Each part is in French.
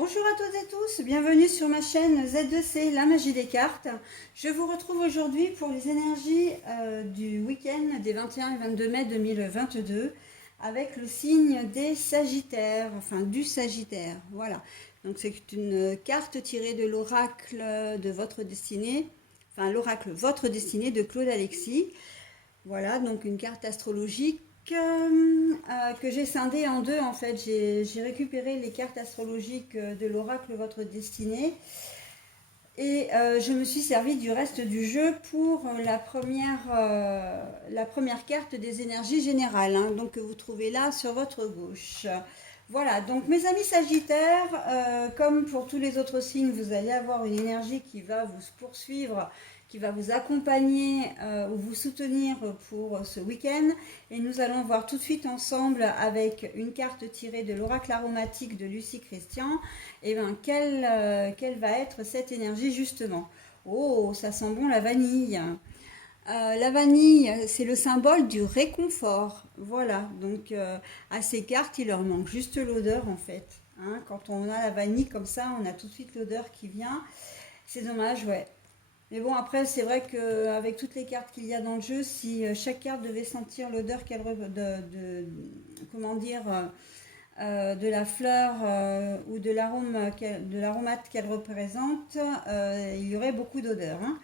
Bonjour à toutes et tous, bienvenue sur ma chaîne Z2C, la magie des cartes. Je vous retrouve aujourd'hui pour les énergies du week-end des 21 et 22 mai 2022 avec le signe des Sagittaires, enfin du Sagittaire. Voilà, donc c'est une carte tirée de l'oracle de votre destinée, enfin l'oracle Votre destinée de Claude Alexis. Voilà, donc une carte astrologique que j'ai scindée en deux en fait. J'ai récupéré les cartes astrologiques de l'oracle Votre Destinée et je me suis servi du reste du jeu pour la première carte des énergies générales, hein, donc que vous trouvez là sur votre gauche. Voilà, donc mes amis Sagittaires, comme pour tous les autres signes, vous allez avoir une énergie qui va vous poursuivre, qui va vous accompagner ou vous soutenir pour ce week-end. Et nous allons voir tout de suite ensemble avec une carte tirée de l'oracle aromatique de Lucie Christian, et ben, quelle va être cette énergie justement. Oh, ça sent bon la vanille. La vanille, c'est le symbole du réconfort. Voilà, donc à ces cartes, il leur manque juste l'odeur en fait. Hein, quand on a la vanille comme ça, on a tout de suite l'odeur qui vient. C'est dommage, ouais. Mais bon, après, c'est vrai qu'avec toutes les cartes qu'il y a dans le jeu, si chaque carte devait sentir l'odeur comment dire, de la fleur ou de l'aromate qu'elle représente, il y aurait beaucoup d'odeurs. Hein.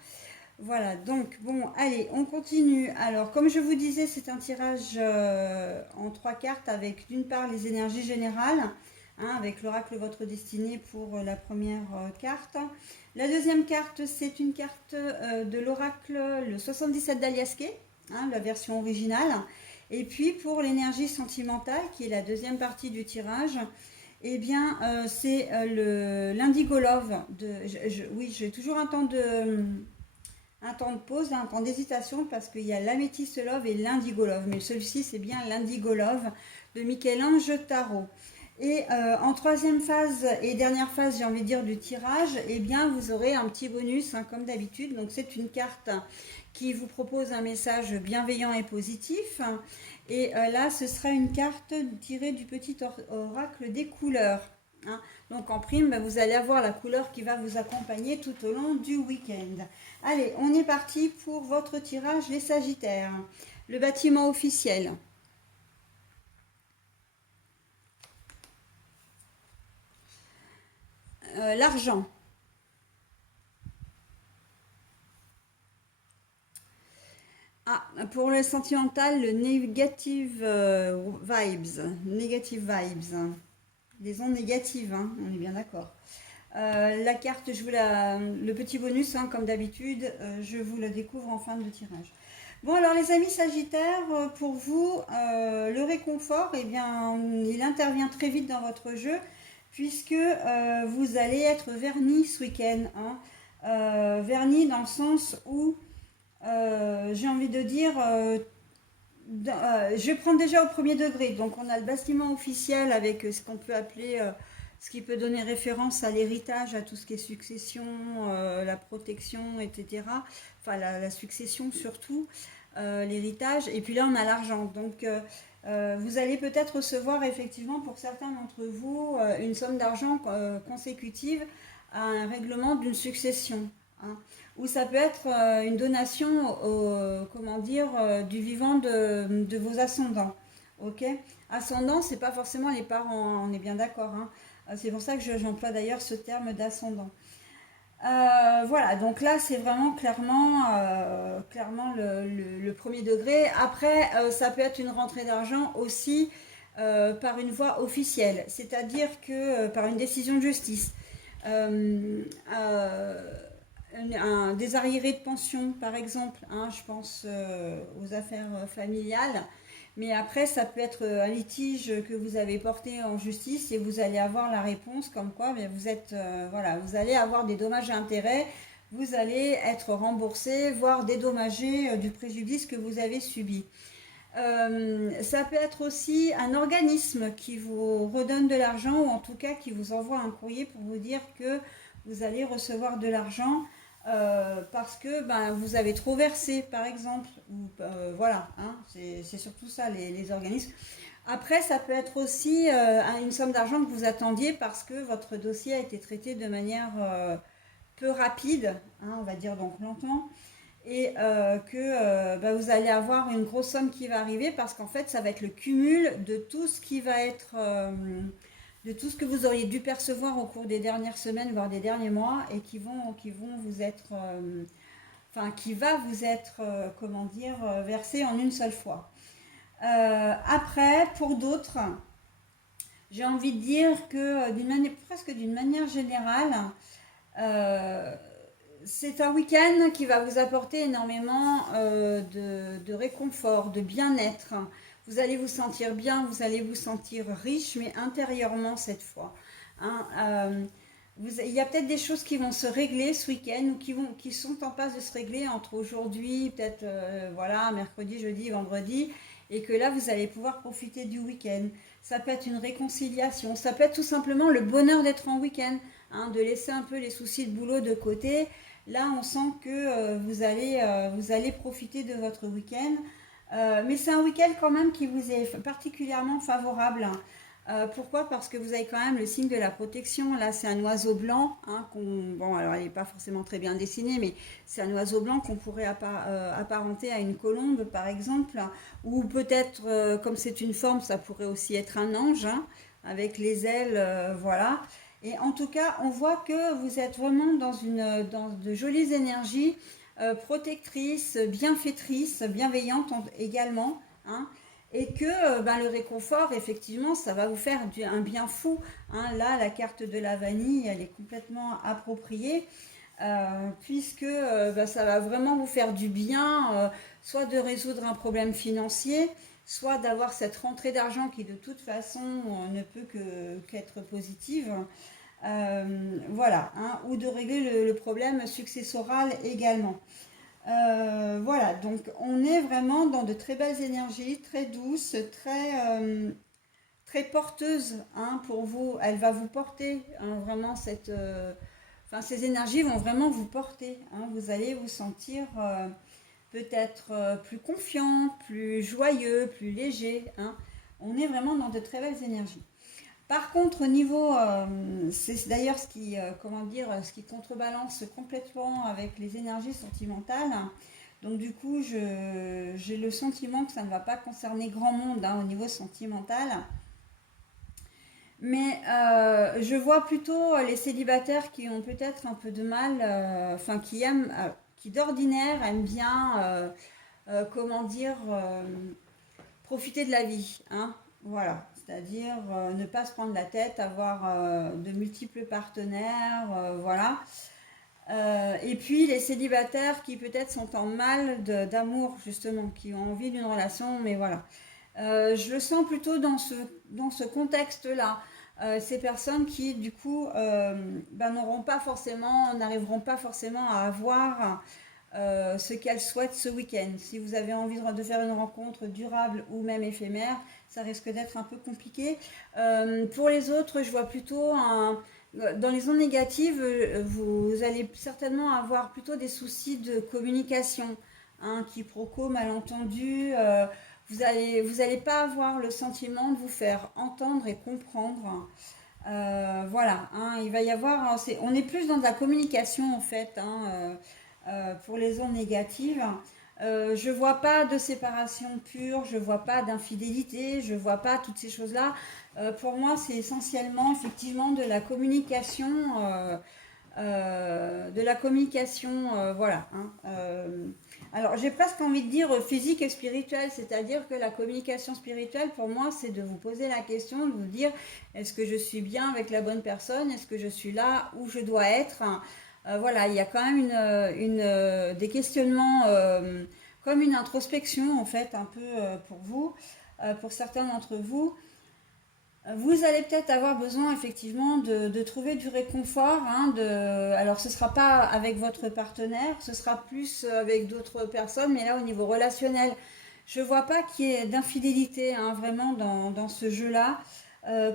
Voilà, donc bon, allez, on continue. Alors, comme je vous disais, c'est un tirage en trois cartes avec d'une part les énergies générales, hein, avec l'oracle Votre Destinée pour la première carte. La deuxième carte, c'est une carte de l'oracle, le 77 d'Aliasqué, hein, la version originale. Et puis pour l'énergie sentimentale, qui est la deuxième partie du tirage, eh bien, c'est l'Indigo Love. Oui, j'ai toujours un temps de pause, un temps d'hésitation parce qu'il y a l'améthyste love et l'indigo love. Mais celui-ci, c'est bien l'indigo love de Michel-Ange Tarot. Et en troisième phase et dernière phase, j'ai envie de dire, du tirage, eh bien, vous aurez un petit bonus, hein, comme d'habitude. Donc, c'est une carte qui vous propose un message bienveillant et positif. Et là, ce sera une carte tirée du petit oracle des couleurs. Hein. Donc, en prime, vous allez avoir la couleur qui va vous accompagner tout au long du week-end. Allez, on est parti pour votre tirage, les Sagittaires. Le bâtiment officiel. L'argent. Ah, pour le sentimental, le negative vibes. Negative vibes. Les ondes négatives, hein, on est bien d'accord. La carte, le petit bonus, hein, comme d'habitude, je vous le découvre en fin de tirage. Bon, alors les amis Sagittaires, pour vous, le réconfort, eh bien, il intervient très vite dans votre jeu, puisque vous allez être vernis ce week-end. Hein. Vernis dans le sens où, j'ai envie de dire, je vais prendre déjà au premier degré. Donc on a le bâtiment officiel avec ce qu'on peut appeler, ce qui peut donner référence à l'héritage, à tout ce qui est succession, la protection, etc. Enfin la succession surtout, l'héritage. Et puis là on a l'argent. Donc vous allez peut-être recevoir effectivement pour certains d'entre vous une somme d'argent consécutive à un règlement d'une succession. Hein. Ou ça peut être une donation comment dire, du vivant de vos ascendants. Ok. Ascendant, c'est pas forcément les parents, on est bien d'accord. Hein. C'est pour ça que j'emploie d'ailleurs ce terme d'ascendant. Voilà, donc là c'est vraiment clairement le premier degré. Après, ça peut être une rentrée d'argent aussi par une voie officielle, c'est-à-dire que par une décision de justice. Euh, euh, des arriérés de pension, par exemple, hein, je pense aux affaires familiales. Mais après, ça peut être un litige que vous avez porté en justice et vous allez avoir la réponse comme quoi mais vous êtes, voilà, vous allez avoir des dommages et intérêts, vous allez être remboursé, voire dédommagé du préjudice que vous avez subi. Ça peut être aussi un organisme qui vous redonne de l'argent ou en tout cas qui vous envoie un courrier pour vous dire que vous allez recevoir de l'argent parce que ben, vous avez trop versé par exemple. Ou, voilà, hein, c'est surtout ça les organismes. Après, ça peut être aussi une somme d'argent que vous attendiez parce que votre dossier a été traité de manière peu rapide, hein, on va dire donc longtemps, et que bah, vous allez avoir une grosse somme qui va arriver parce qu'en fait, ça va être le cumul de tout ce qui va être, de tout ce que vous auriez dû percevoir au cours des dernières semaines, voire des derniers mois, et qui vont vous être, enfin, qui va vous être, comment dire, versé en une seule fois. Après, pour d'autres, j'ai envie de dire que presque d'une manière générale, euh, c'est un week-end qui va vous apporter énormément de réconfort, de bien-être. Vous allez vous sentir bien, vous allez vous sentir riche, mais intérieurement cette fois. Hein, il y a peut-être des choses qui vont se régler ce week-end ou qui sont en passe de se régler entre aujourd'hui, peut-être voilà, mercredi, jeudi, vendredi, et que là vous allez pouvoir profiter du week-end. Ça peut être une réconciliation, ça peut être tout simplement le bonheur d'être en week-end, hein, de laisser un peu les soucis de boulot de côté. Là, on sent que vous allez profiter de votre week-end. Mais c'est un week-end quand même qui vous est particulièrement favorable. Pourquoi? Parce que vous avez quand même le signe de la protection. Là, c'est un oiseau blanc. Hein, bon, alors, il n'est pas forcément très bien dessiné, mais c'est un oiseau blanc qu'on pourrait apparenter à une colombe, par exemple. Ou peut-être, comme c'est une forme, ça pourrait aussi être un ange, hein, avec les ailes, voilà. Et en tout cas, on voit que vous êtes vraiment dans de jolies énergies protectrices, bienfaitrices, bienveillantes également. Hein, et que ben, le réconfort, effectivement, ça va vous faire un bien fou. Hein. Là, la carte de la vanille, elle est complètement appropriée. Puisque ben, ça va vraiment vous faire du bien, soit de résoudre un problème financier, soit d'avoir cette rentrée d'argent qui de toute façon ne peut qu'être positive. Voilà, hein, ou de régler le problème successoral également. Voilà, donc on est vraiment dans de très belles énergies, très douces, très porteuses, hein, pour vous. Elle va vous porter, hein, vraiment enfin, ces énergies vont vraiment vous porter. Hein. Vous allez vous sentir peut-être plus confiant, plus joyeux, plus léger. Hein. On est vraiment dans de très belles énergies. Par contre, au niveau, c'est d'ailleurs ce qui, comment dire, ce qui contrebalance complètement avec les énergies sentimentales. Donc du coup, j'ai le sentiment que ça ne va pas concerner grand monde, hein, au niveau sentimental. Mais je vois plutôt les célibataires qui ont peut-être un peu de mal, enfin qui aiment, qui d'ordinaire aiment bien, comment dire, profiter de la vie, hein, voilà. C'est-à-dire ne pas se prendre la tête, avoir de multiples partenaires, voilà. Et puis les célibataires qui peut-être sont en mal d'amour, justement, qui ont envie d'une relation, mais voilà. Je le sens plutôt dans ce contexte-là. Ces personnes qui, du coup, ben, n'arriveront pas forcément à avoir ce qu'elles souhaitent ce week-end. Si vous avez envie de faire une rencontre durable ou même éphémère, ça risque d'être un peu compliqué. Pour les autres, je vois plutôt dans les ondes négatives, vous allez certainement avoir plutôt des soucis de communication, hein, quiproquos, malentendus. Vous allez pas avoir le sentiment de vous faire entendre et comprendre. Voilà, hein, il va y avoir, on est plus dans de la communication en fait, hein, pour les ondes négatives. Je vois pas de séparation pure, je vois pas d'infidélité, je vois pas toutes ces choses-là. Pour moi, c'est essentiellement effectivement de la communication, voilà. Hein, alors, j'ai presque envie de dire physique et spirituelle, c'est-à-dire que la communication spirituelle, pour moi, c'est de vous poser la question, de vous dire, est-ce que je suis bien avec la bonne personne? Est-ce que je suis là où je dois être? Voilà, il y a quand même des questionnements, comme une introspection, en fait, un peu pour vous, pour certains d'entre vous. Vous allez peut-être avoir besoin effectivement de trouver du réconfort. Hein, alors ce ne sera pas avec votre partenaire, ce sera plus avec d'autres personnes, mais là au niveau relationnel, je ne vois pas qu'il y ait d'infidélité, hein, vraiment dans ce jeu-là.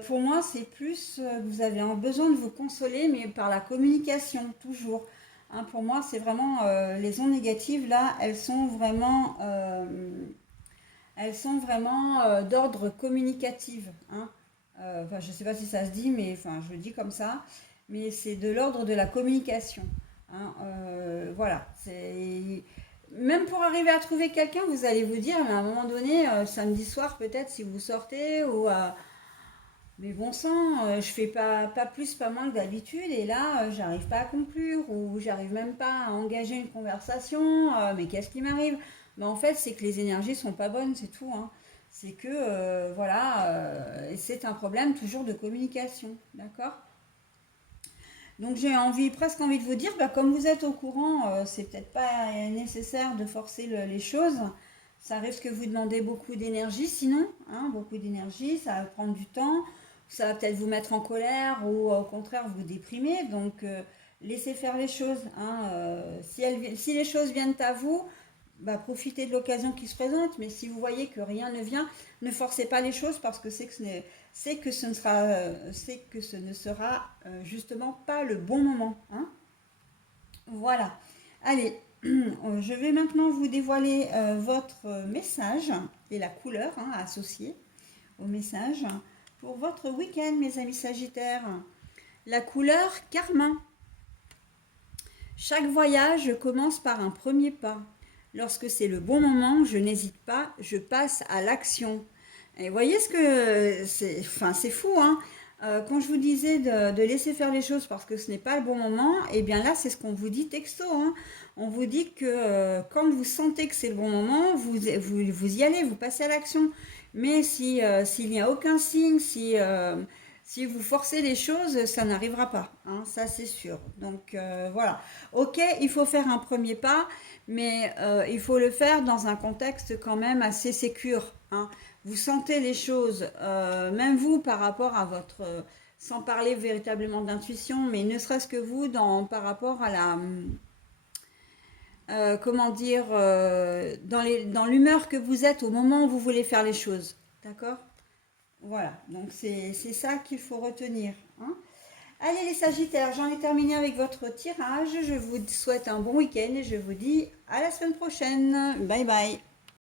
Pour moi, c'est plus que vous avez besoin de vous consoler, mais par la communication, toujours. Hein, pour moi, c'est vraiment les ondes négatives, là, elles sont vraiment d'ordre communicatif, hein. Enfin, je ne sais pas si ça se dit, mais enfin, je le dis comme ça. Mais c'est de l'ordre de la communication, hein. Voilà. Même pour arriver à trouver quelqu'un, vous allez vous dire, mais à un moment donné, samedi soir peut-être, si vous sortez, mais bon sang, je fais pas plus, pas moins que d'habitude, et là, j'arrive pas à conclure, ou j'arrive même pas à engager une conversation, mais qu'est-ce qui m'arrive? Ben, en fait, c'est que les énergies sont pas bonnes, c'est tout, hein. C'est que, voilà, c'est un problème toujours de communication, d'accord? Donc j'ai presque envie de vous dire, bah, comme vous êtes au courant, c'est peut-être pas nécessaire de forcer les choses. Ça risque de vous demander beaucoup d'énergie, sinon, hein, beaucoup d'énergie, ça va prendre du temps, ça va peut-être vous mettre en colère ou au contraire vous déprimer. Donc laissez faire les choses, hein. Si les choses viennent à vous, bah, profitez de l'occasion qui se présente. Mais si vous voyez que rien ne vient, ne forcez pas les choses parce que c'est que ce ne sera justement pas le bon moment, hein. Voilà. Allez, je vais maintenant vous dévoiler votre message et la couleur, hein, associée au message pour votre week-end, mes amis Sagittaires. La couleur carmin. Chaque voyage commence par un premier pas. Lorsque c'est le bon moment, je n'hésite pas, je passe à l'action. Et vous voyez ce que c'est, enfin c'est fou, hein. Quand je vous disais de laisser faire les choses parce que ce n'est pas le bon moment, et bien là c'est ce qu'on vous dit texto, hein. On vous dit que quand vous sentez que c'est le bon moment, vous y allez, vous passez à l'action. Mais s'il n'y a aucun signe, si vous forcez les choses, ça n'arrivera pas, hein, ça c'est sûr. Donc voilà. Ok, il faut faire un premier pas, mais il faut le faire dans un contexte quand même assez sécure, hein. Vous sentez les choses, même vous par rapport à votre, sans parler véritablement d'intuition, mais ne serait-ce que vous par rapport à la, comment dire, dans l'humeur que vous êtes au moment où vous voulez faire les choses, d'accord? Voilà, donc c'est ça qu'il faut retenir, hein. Allez les Sagittaires, j'en ai terminé avec votre tirage. Je vous souhaite un bon week-end et je vous dis à la semaine prochaine. Bye bye.